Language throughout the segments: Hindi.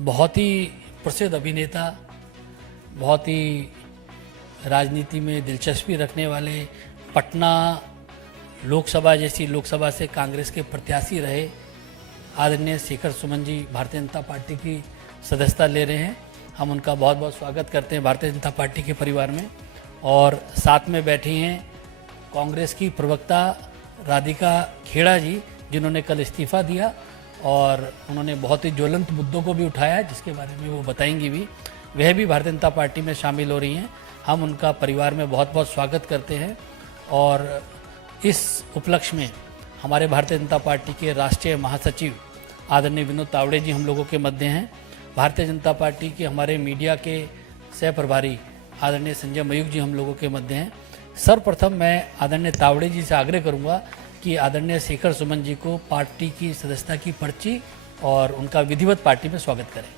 बहुत ही प्रसिद्ध अभिनेता, बहुत ही राजनीति में दिलचस्पी रखने वाले, पटना लोकसभा जैसी लोकसभा से कांग्रेस के प्रत्याशी रहे आदरणीय शेखर सुमन जी भारतीय जनता पार्टी की सदस्यता ले रहे हैं। हम उनका बहुत बहुत स्वागत करते हैं भारतीय जनता पार्टी के परिवार में। और साथ में बैठी हैं कांग्रेस की प्रवक्ता राधिका खेड़ा जी, जिन्होंने कल इस्तीफ़ा दिया और उन्होंने बहुत ही ज्वलंत मुद्दों को भी उठाया, जिसके बारे में वो बताएंगी भी। वह भी भारतीय जनता पार्टी में शामिल हो रही हैं। हम उनका परिवार में बहुत बहुत स्वागत करते हैं। और इस उपलक्ष्य में हमारे भारतीय जनता पार्टी के राष्ट्रीय महासचिव आदरणीय विनोद तावड़े जी हम लोगों के मध्य हैं। भारतीय जनता पार्टी के हमारे मीडिया के सह प्रभारी आदरणीय संजय मयूख जी हम लोगों के मध्य हैं। सर्वप्रथम मैं आदरणीय तावड़े जी से आग्रह करूंगा कि आदरणीय शेखर सुमन जी को पार्टी की सदस्यता की पर्ची और उनका विधिवत पार्टी में स्वागत करें।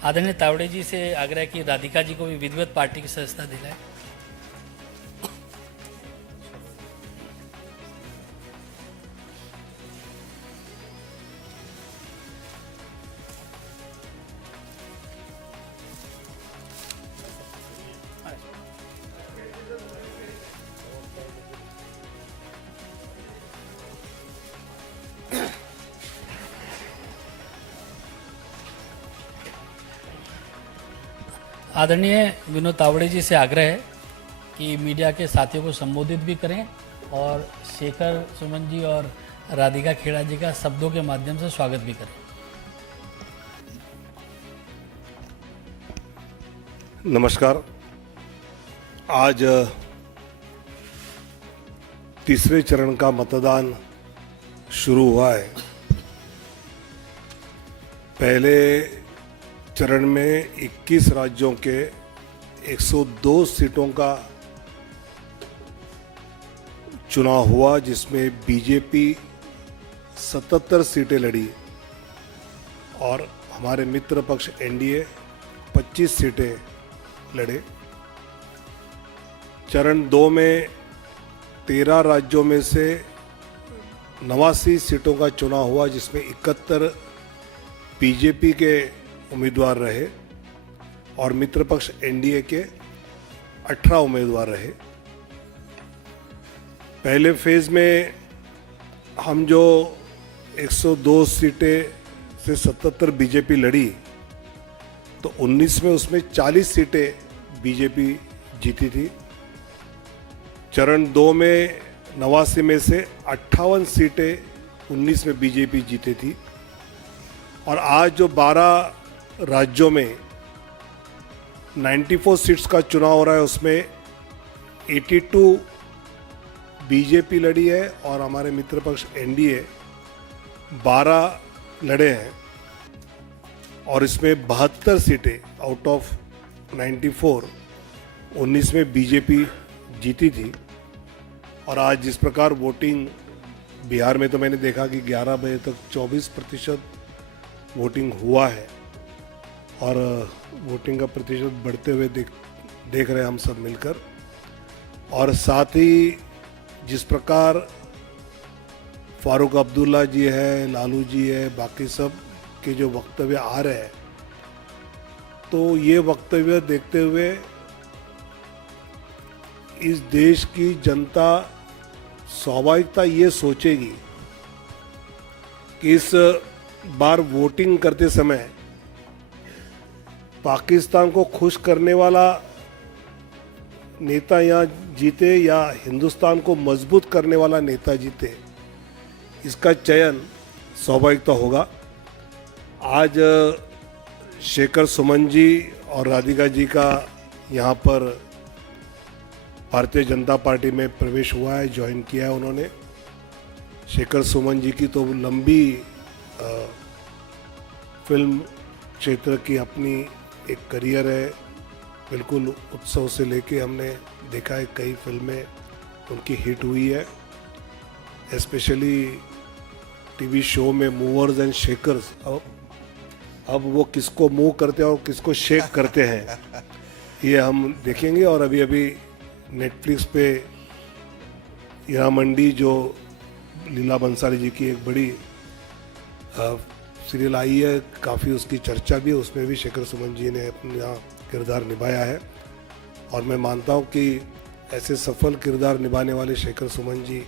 आदरणीय तावड़े जी से आग्रह कि राधिका जी को भी विधिवत पार्टी की सदस्यता दिलाए। आदरणीय विनोद तावड़े जी से आग्रह है कि मीडिया के साथियों को संबोधित भी करें और शेखर सुमन जी और राधिका खेड़ा जी का शब्दों के माध्यम से स्वागत भी करें। नमस्कार। आज तीसरे चरण का मतदान शुरू हुआ है। पहले चरण में 21 राज्यों के 102 सीटों का चुनाव हुआ, जिसमें बीजेपी 77 सीटें लड़ी और हमारे मित्र पक्ष एनडीए 25 सीटें लड़े। चरण 2 में 13 राज्यों में से 89 सीटों का चुनाव हुआ, जिसमें 71 बीजेपी के उम्मीदवार रहे और मित्र पक्ष एनडीए के 18 उम्मीदवार रहे। पहले फेज में हम जो 102 सीटें से 77 बीजेपी लड़ी, तो 19 में उसमें 40 सीटें बीजेपी जीती थी। चरण 2 में 89 में से 58 सीटें 19 में बीजेपी जीती थी। और आज जो 12 राज्यों में 94 सीट्स का चुनाव हो रहा है, उसमें 82 बीजेपी लड़ी है और हमारे मित्र पक्ष एनडीए 12 लड़े हैं और इसमें 72 सीटें आउट ऑफ 94 19 में बीजेपी जीती थी। और आज जिस प्रकार वोटिंग बिहार में, तो मैंने देखा कि 11 बजे तक 24% वोटिंग हुआ है और वोटिंग का प्रतिशत बढ़ते हुए देख रहे हैं हम सब मिलकर। और साथ ही जिस प्रकार फारूक अब्दुल्ला जी है, लालू जी है, बाकी सब के जो वक्तव्य आ रहे हैं, तो ये वक्तव्य देखते हुए इस देश की जनता स्वाभाविकता ये सोचेगी कि इस बार वोटिंग करते समय पाकिस्तान को खुश करने वाला नेता यहाँ जीते या हिंदुस्तान को मजबूत करने वाला नेता जीते, इसका चयन स्वाभाविकता होगा। आज शेखर सुमन जी और राधिका जी का यहाँ पर भारतीय जनता पार्टी में प्रवेश हुआ है, ज्वाइन किया है उन्होंने। शेखर सुमन जी की तो लंबी फिल्म क्षेत्र की अपनी एक करियर है, बिल्कुल उत्सव से लेके हमने देखा है कई फिल्में उनकी हिट हुई है, स्पेशली टीवी शो में मूवर्स एंड शेकर्स। अब वो किसको मूव करते हैं और किसको शेक करते हैं ये हम देखेंगे। और अभी अभी नेटफ्लिक्स पे हीरा मंडी जो लीला बंसाली जी की एक बड़ी सीरियल आई है, काफ़ी उसकी चर्चा भी है, उसमें भी शेखर सुमन जी ने अपना किरदार निभाया है। और मैं मानता हूँ कि ऐसे सफल किरदार निभाने वाले शेखर सुमन जी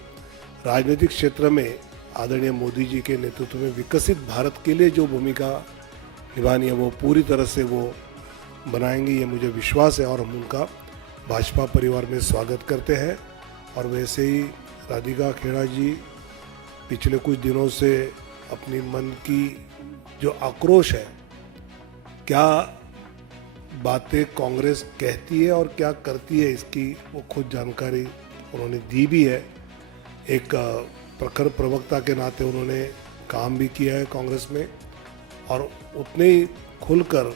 राजनीतिक क्षेत्र में आदरणीय मोदी जी के नेतृत्व में विकसित भारत के लिए जो भूमिका निभानी है वो पूरी तरह से वो बनाएंगे, ये मुझे विश्वास है। और हम उनका भाजपा परिवार में स्वागत करते हैं। और वैसे ही राधिका खेड़ा जी पिछले कुछ दिनों से अपनी मन की जो आक्रोश है, क्या बातें कांग्रेस कहती है और क्या करती है, इसकी वो खुद जानकारी उन्होंने दी भी है। एक प्रखर प्रवक्ता के नाते उन्होंने काम भी किया है कांग्रेस में और उतने ही खुलकर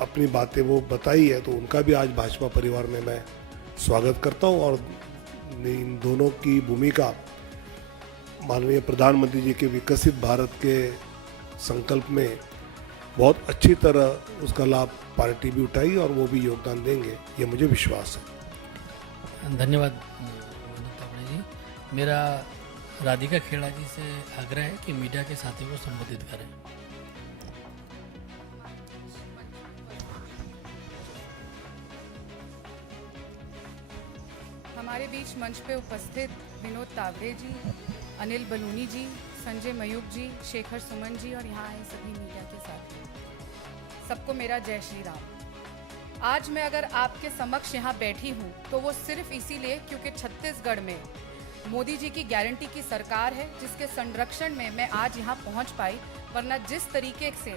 अपनी बातें वो बताई है, तो उनका भी आज भाजपा परिवार में मैं स्वागत करता हूँ। और इन दोनों की भूमिका माननीय प्रधानमंत्री जी के विकसित भारत के संकल्प में बहुत अच्छी तरह उसका लाभ पार्टी भी उठाई और वो भी योगदान देंगे, ये मुझे विश्वास है। धन्यवाद तावड़े जी। मेरा राधिका खेड़ा जी से आग्रह है कि मीडिया के साथियों को संबोधित करें। हमारे बीच मंच पे उपस्थित विनोद तावड़े जी, अनिल बलूनी जी, संजय मयूख जी, शेखर सुमन जी और यहाँ आए सभी मीडिया के साथी, सबको मेरा जय श्री राम। आज मैं अगर आपके समक्ष यहाँ बैठी हूँ तो वो सिर्फ इसीलिए क्योंकि छत्तीसगढ़ में मोदी जी की गारंटी की सरकार है, जिसके संरक्षण में मैं आज यहाँ पहुँच पाई। वरना जिस तरीके से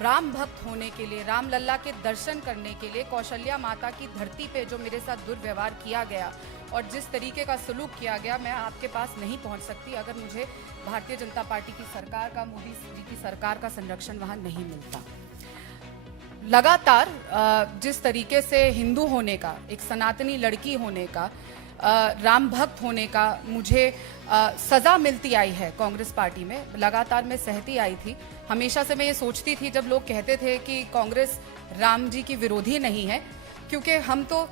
राम भक्त होने के लिए, राम लल्ला के दर्शन करने के लिए कौशल्या माता की धरती पे जो मेरे साथ दुर्व्यवहार किया गया और जिस तरीके का सलूक किया गया, मैं आपके पास नहीं पहुंच सकती अगर मुझे भारतीय जनता पार्टी की सरकार का, मोदी जी की सरकार का संरक्षण वहां नहीं मिलता। लगातार जिस तरीके से हिंदू होने का, एक सनातनी लड़की होने का, राम भक्त होने का मुझे सज़ा मिलती आई है कांग्रेस पार्टी में, लगातार मैं सहती आई थी। हमेशा से मैं ये सोचती थी, जब लोग कहते थे कि कांग्रेस राम जी की विरोधी नहीं है, क्योंकि हम तो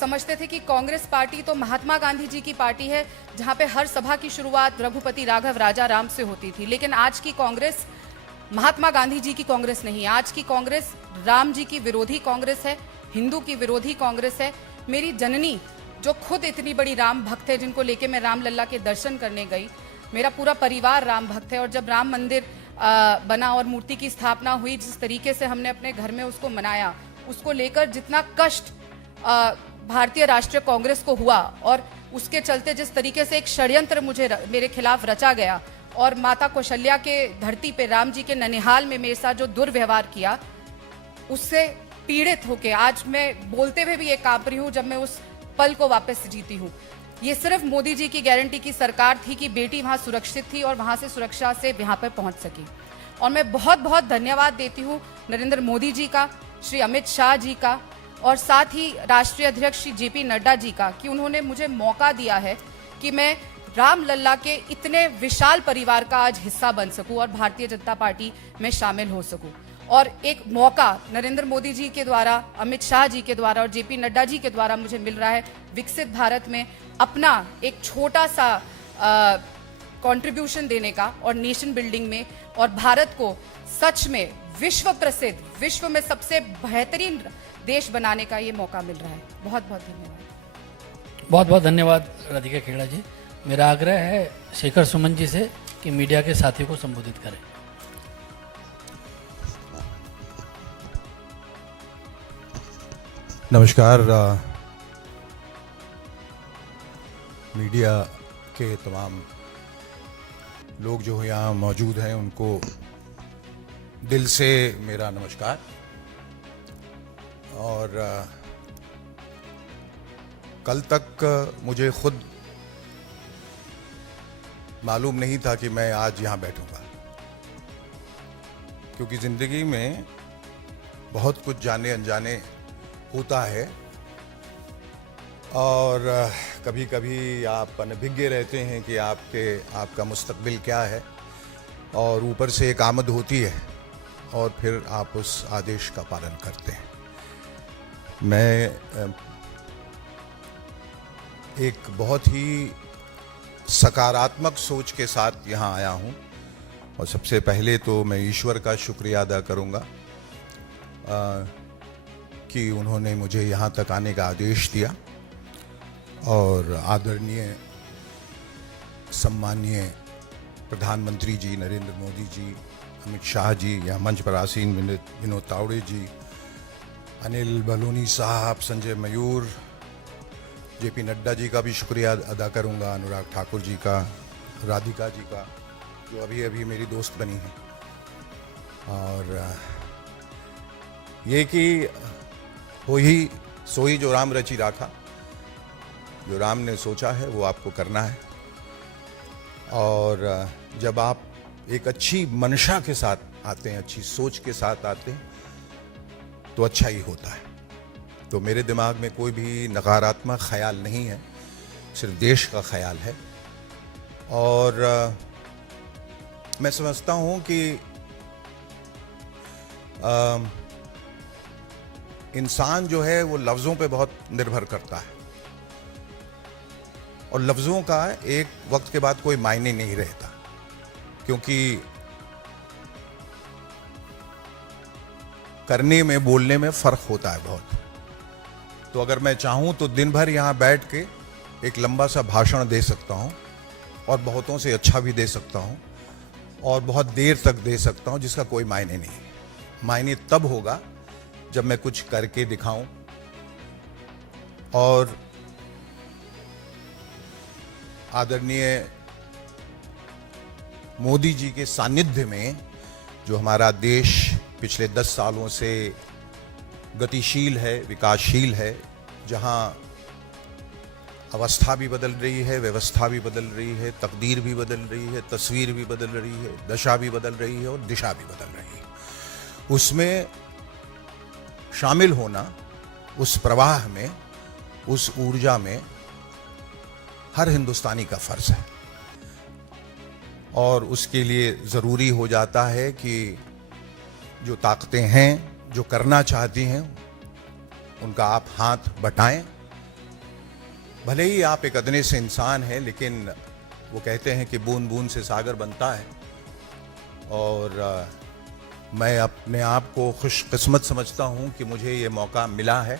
समझते थे कि कांग्रेस पार्टी तो महात्मा गांधी जी की पार्टी है, जहाँ पे हर सभा की शुरुआत रघुपति राघव राजा राम से होती थी। लेकिन आज की कांग्रेस महात्मा गांधी जी की कांग्रेस नहीं है। आज की कांग्रेस राम जी की विरोधी कांग्रेस है, हिंदू की विरोधी कांग्रेस है। मेरी जननी जो खुद इतनी बड़ी राम भक्त है, जिनको लेके मैं राम लल्ला के दर्शन करने गई, मेरा पूरा परिवार राम भक्त है। और जब राम मंदिर बना और मूर्ति की स्थापना हुई, जिस तरीके से हमने अपने घर में उसको मनाया, उसको लेकर जितना कष्ट भारतीय राष्ट्रीय कांग्रेस को हुआ और उसके चलते जिस तरीके से एक षड्यंत्र मेरे खिलाफ रचा गया और माता कौशल्या के धरती पे राम जी के ननिहाल में मेरे साथ जो दुर्व्यवहार किया, उससे पीड़ित होके आज मैं बोलते हुए भी ये कांप रही हूँ जब मैं उस पल को वापस जीती हूँ। ये सिर्फ मोदी जी की गारंटी की सरकार थी कि बेटी वहाँ सुरक्षित थी और वहाँ से सुरक्षा से यहाँ पर पहुँच सकी। और मैं बहुत बहुत धन्यवाद देती हूँ नरेंद्र मोदी जी का, श्री अमित शाह जी का और साथ ही राष्ट्रीय अध्यक्ष श्री जेपी नड्डा जी का, कि उन्होंने मुझे मौका दिया है कि मैं राम लल्ला के इतने विशाल परिवार का आज हिस्सा बन सकूं और भारतीय जनता पार्टी में शामिल हो सकूं। और एक मौका नरेंद्र मोदी जी के द्वारा, अमित शाह जी के द्वारा और जेपी नड्डा जी के द्वारा मुझे मिल रहा है विकसित भारत में अपना एक छोटा सा कंट्रीब्यूशन देने का और नेशन बिल्डिंग में, और भारत को सच में विश्व प्रसिद्ध, विश्व में सबसे बेहतरीन देश बनाने का ये मौका मिल रहा है। बहुत बहुत धन्यवाद। बहुत बहुत धन्यवाद राधिका खेड़ा जी। मेरा आग्रह है शेखर सुमन जी से कि मीडिया के साथियों को संबोधित करें। नमस्कार। मीडिया के तमाम लोग जो यहाँ मौजूद हैं उनको दिल से मेरा नमस्कार। और कल तक मुझे खुद मालूम नहीं था कि मैं आज यहाँ बैठूंगा। क्योंकि ज़िंदगी में बहुत कुछ जाने अनजाने होता है और कभी कभी आप अनभिज्ञ रहते हैं कि आपका मुस्तकबिल क्या है, और ऊपर से एक आमद होती है और फिर आप उस आदेश का पालन करते हैं। मैं एक बहुत ही सकारात्मक सोच के साथ यहाँ आया हूँ, और सबसे पहले तो मैं ईश्वर का शुक्रिया अदा करूँगा कि उन्होंने मुझे यहाँ तक आने का आदेश दिया, और आदरणीय सम्माननीय प्रधानमंत्री जी नरेंद्र मोदी जी, अमित शाह जी, या मंच पर आसीन विनोद तावड़े जी, अनिल बलूनी साहब, संजय मयूर, जेपी नड्डा जी का भी शुक्रिया अदा करूंगा, अनुराग ठाकुर जी का, राधिका जी का जो अभी अभी मेरी दोस्त बनी है, और ये कि हो ही सोई जो राम रचि राखा, जो राम ने सोचा है वो आपको करना है। और जब आप एक अच्छी मंशा के साथ आते हैं, अच्छी सोच के साथ आते हैं, तो अच्छा ही होता है। तो मेरे दिमाग में कोई भी नकारात्मक ख्याल नहीं है, सिर्फ देश का ख्याल है। और मैं समझता हूँ कि इंसान जो है वो लफ्ज़ों पे बहुत निर्भर करता है, और लफ्ज़ों का एक वक्त के बाद कोई मायने नहीं रहता, क्योंकि करने में, बोलने में फ़र्क होता है बहुत। तो अगर मैं चाहूँ तो दिन भर यहाँ बैठ के एक लंबा सा भाषण दे सकता हूँ, और बहुतों से अच्छा भी दे सकता हूँ, और बहुत देर तक दे सकता हूँ, जिसका कोई मायने नहीं है। मायने तब होगा जब मैं कुछ करके दिखाऊं। और आदरणीय मोदी जी के सानिध्य में जो हमारा देश पिछले 10 सालों से गतिशील है, विकासशील है, जहां अवस्था भी बदल रही है, व्यवस्था भी बदल रही है, तकदीर भी बदल रही है, तस्वीर भी बदल रही है, दशा भी बदल रही है, और दिशा भी बदल रही है, उसमें शामिल होना, उस प्रवाह में, उस ऊर्जा में हर हिंदुस्तानी का फर्ज है। और उसके लिए ज़रूरी हो जाता है कि जो ताकतें हैं, जो करना चाहती हैं, उनका आप हाथ बटाएं। भले ही आप एक अदने से इंसान हैं, लेकिन वो कहते हैं कि बूंद बूंद से सागर बनता है। और मैं अपने आप को खुशकिस्मत समझता हूँ कि मुझे ये मौका मिला है।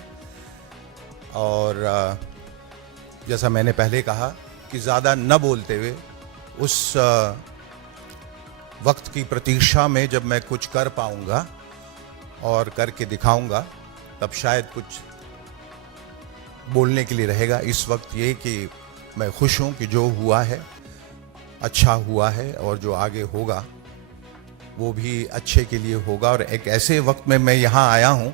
और जैसा मैंने पहले कहा कि ज़्यादा न बोलते हुए उस वक्त की प्रतीक्षा में जब मैं कुछ कर पाऊँगा और करके दिखाऊँगा, तब शायद कुछ बोलने के लिए रहेगा। इस वक्त ये कि मैं खुश हूँ कि जो हुआ है अच्छा हुआ है, और जो आगे होगा वो भी अच्छे के लिए होगा। और एक ऐसे वक्त में मैं यहाँ आया हूँ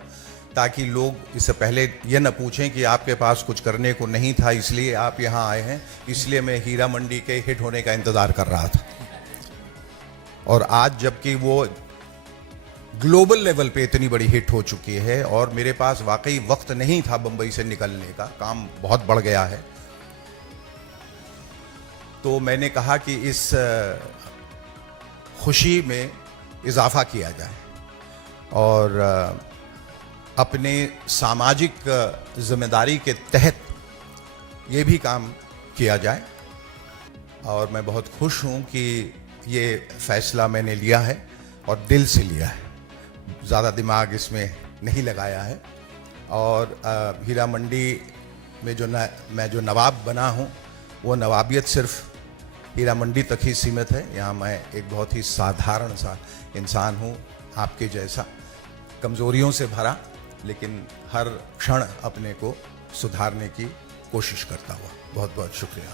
ताकि लोग इससे पहले ये न पूछें कि आपके पास कुछ करने को नहीं था इसलिए आप यहाँ आए हैं। इसलिए मैं हीरा मंडी के हिट होने का इंतज़ार कर रहा था, और आज जबकि वो ग्लोबल लेवल पे इतनी बड़ी हिट हो चुकी है, और मेरे पास वाकई वक्त नहीं था बम्बई से निकलने का, काम बहुत बढ़ गया है, तो मैंने कहा कि इस खुशी में इजाफा किया जाए और अपने सामाजिक जिम्मेदारी के तहत ये भी काम किया जाए। और मैं बहुत खुश हूँ कि ये फैसला मैंने लिया है और दिल से लिया है, ज़्यादा दिमाग इसमें नहीं लगाया है। और हीरा मंडी में मैं जो नवाब बना हूँ, वो नवाबियत सिर्फ हीरा मंडी तक ही सीमित है। यहाँ मैं एक बहुत ही साधारण सा इंसान हूँ, आपके जैसा, कमज़ोरियों से भरा, लेकिन हर क्षण अपने को सुधारने की कोशिश करता हुआ। बहुत बहुत शुक्रिया।